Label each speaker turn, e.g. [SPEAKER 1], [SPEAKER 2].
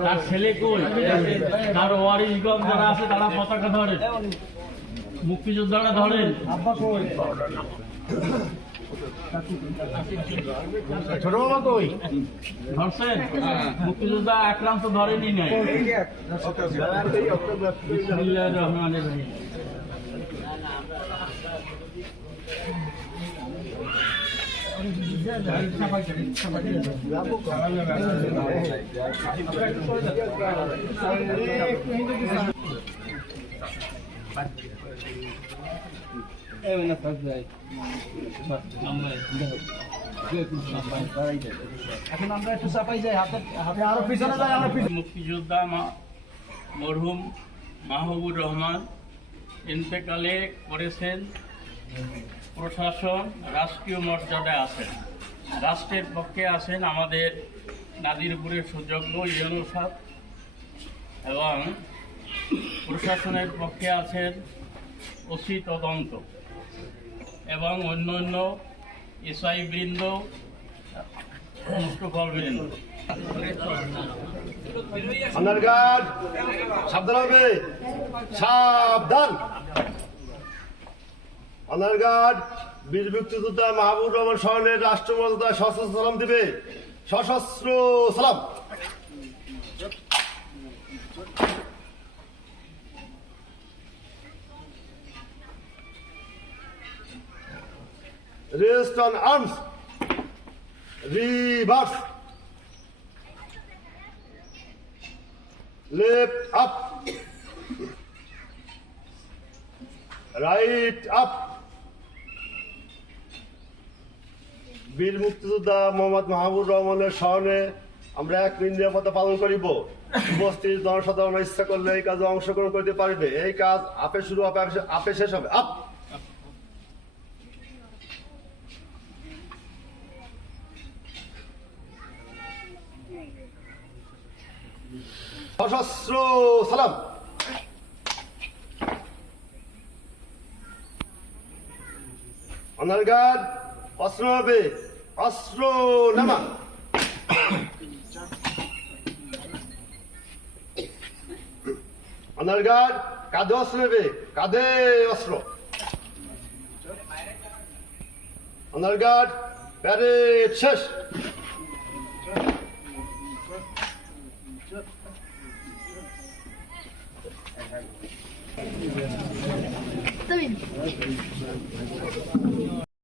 [SPEAKER 1] তার ছেলে কই? তার ওয়ারিশগঞ্জ যারা আছে তারা পতাকা ধরেন মুক্তিযোদ্ধারা ধরেন।
[SPEAKER 2] ছোট বাবা কই?
[SPEAKER 1] ধরছেন? মুক্তিযোদ্ধা একরাম তো ধরেনি নাই রহিম।
[SPEAKER 2] এখন আমরা
[SPEAKER 1] মুক্তিযোদ্ধা মরহুম মাহবুবুর রহমান ইন্তেকালে করেছেন প্রশাসন রাষ্ট্রীয় মর্যাদায় আছেন রাষ্ট্রের পক্ষে আছেন আমাদের নাদিরপুরের সুযোগ্য ইউনো সাহেব এবং প্রশাসনের পক্ষে আছেন ওসি তদন্ত এবং অন্য অন্য এসআই বৃন্দ মুষ্টফল বৃন্দ।
[SPEAKER 3] সাবধান হবে, সাবধান। মাহবুব রহমান স্মরণের রাষ্ট্রমর্যাদা সশস্ত্র সালাম দিবে। সশস্ত্র সালাম। Rest on arms reverse left up right up. বীর মুক্তিযোদ্ধা মোহাম্মদ মাহবুব রহমানের স্মরণে আমরা এক নিরাপত্তা পালন করিব। উপস্থিত জনসাধারণ ইচ্ছা করলে এই কাজে অংশগ্রহণ করতে পারবে। এই কাজ আপে শুরু হবে আপে- আপে শেষ হবে। আপ! সশস্ত্র সালাম। অনার গার্ড অস্ত্র হবে, অস্ত্র নামা। অনার গার্ড কাঁধে অস্ত্র নেবে, কাঁধে অস্ত্র। অনার গার্ড প্যারেড শেষ। Está bien.